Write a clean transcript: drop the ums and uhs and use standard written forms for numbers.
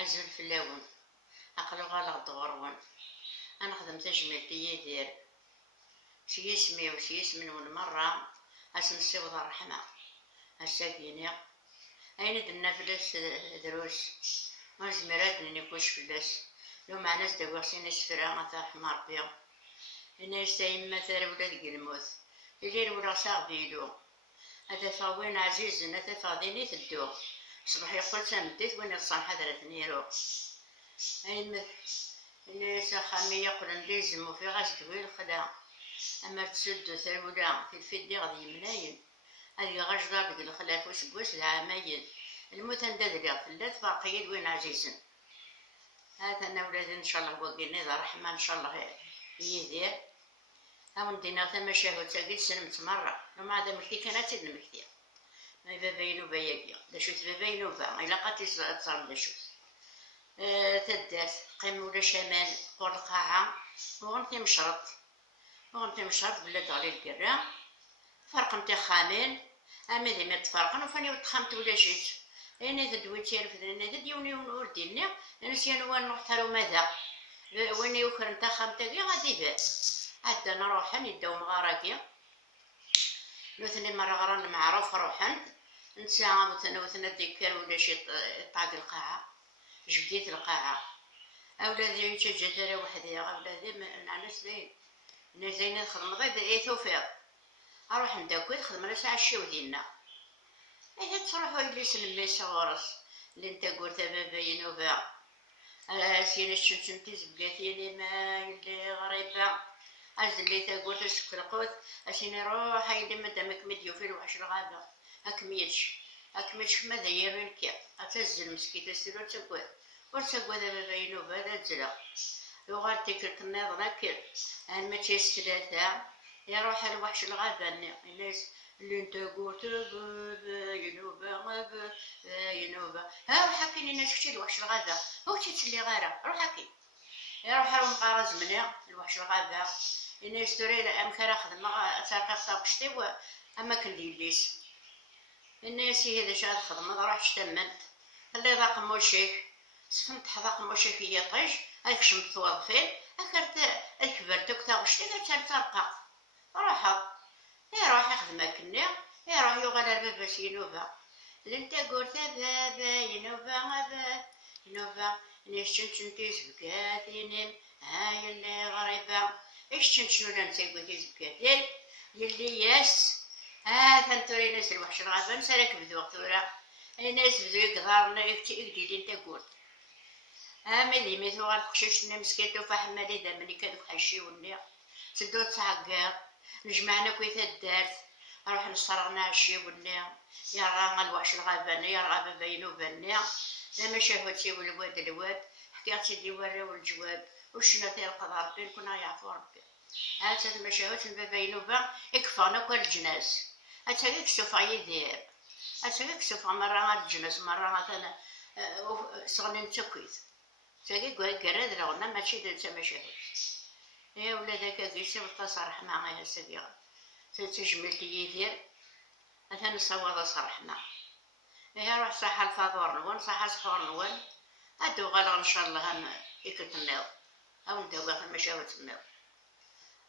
عزل فلاون عقلو غالغ دغرون أنخدم تجميلتي يدير سيسمي وسيسمنون مرة أسنسيوض الرحمة الساكيني أين دنا فلاس دروس ما زمرات نيكوش فلاس لو مع ناس داوغسين السفرة غاتا حمار بيا إنا يستايم مثلا ولاد الموت الليل ولا صاغ بيدو هذا فاوين عزيز هذا فاضيني تدو صبح يقول سامديت وين يصان حضرة نيرو أين اللي ساخامي يقول لازم وفي غاس دويل خدا أما تسدو ثرولا في الفيدي غادي يمناين هذي غجدار ديك الخلاف وسكوس العامين الموت ندادريغ فلات باقيين وين عزيزن هذا أنا ولادي إن شاء الله وقيني ذا رحمة إن شاء الله يدير هاون دينا ثما شاهو تاقيد سنمت مرة وما هذا ملكي كانت المكتير ما باباينو باياكيا دا شوت باباينو با إلا قاتي تصار دا شوت تدات قيم ولا شمان قول القاعة وغنتي مشرط بلاد غالي القرا فرق نتا خامين أما ذي ما تفرقن وفاني وتخامت ولا جيت أنا إذا دويت يعرف أنا إذا ديوني ونور ديني أنا سيان وين نحترو ماذا وين يوكر نتا خامتاكي غادي بات عاد نروحن يداو مغاراكي نوثني مرة غران معروف روحن نتساعة وثنا ديكار ولا شي طاق القاعة جبديت القاعة أولادي يتجدر وحدي أولادي مع ناس زين ناس زين خدمة ضد إيه توفيق أروح نداكل خدمة ساعة الشيو ديالنا إيه تروحوا يجلس الميس غورس اللي نتا قلت باباين وبا سينا شنتي زبقاتي لي ما اللي غريبة أزل اللي تقول تسكر القوت أسيني روح هاي اللي مدامك مديو في الوحش الغابة أكملش ماذا يرين كيف أتزل مسكيت السيرو تقول ورتقول هذا باباينو بهذا زلا يغال تكرت النظرة كيف أنا ما تيستلاثا يروح الوحش الغابة الناس اللي انت قلت ينوبة ها روح حكيني الناس كشي الوحش الغابة هو تيتسلي غارة روح حكي يروح هاو مقارز مني الوحش الغابة إنه يستوري أمكان خدمة ساقف طاقشتي أما كنديليس الناس هذا شاد خدمة روح تمنت اللي ضاق موشيك سفنت حذاق موشيك هي طيش هاك شمت توظفين أكرت الكبرتك طاقشتي لا ترقى روحها يروح يخدم كني يروح يغنى البابا ينوبا لنتا قلت بابا ينوبا نيش تنتي زبكاتينم هاي اللي غريبة إيش تنشنو لنسي قلتي زبكاتين يلي ياس ثنتوري ناس الوحش الغابة نسالك بدو وقتورا الناس بدو يقدرنا يكدي لنتا قلت ملي ميثو غنقشيش مسكيتو فحمالي دامني كادوك حشي وني تدو تعقاق نجمعنا كويتا الدارت نروح نصرغنا عشي وني يا الوحش الغابة يا الغابة بينو بني لما شاهوتي والواد حكيتي لي وراو الجواد وشنا تاع القدر بين كنا يعفو ربي هاتا لما شاهوت بينو با يكفانا كل الجناس هاتا يكسوف يدير هاتا يكسوف مرة الجناس مرة انا صغني نتكويت تاقي قراد رغنا ماشي دلتا ما شاهوت يا ولادك كيسير تصرح معايا سبيغا تجمل يدير مثلا نصوض صرح معاه يا روح صح الفاضور نون صح سحور نون هادو غالغ ان شاء الله هم يكتناو او نداو المشاوات الناو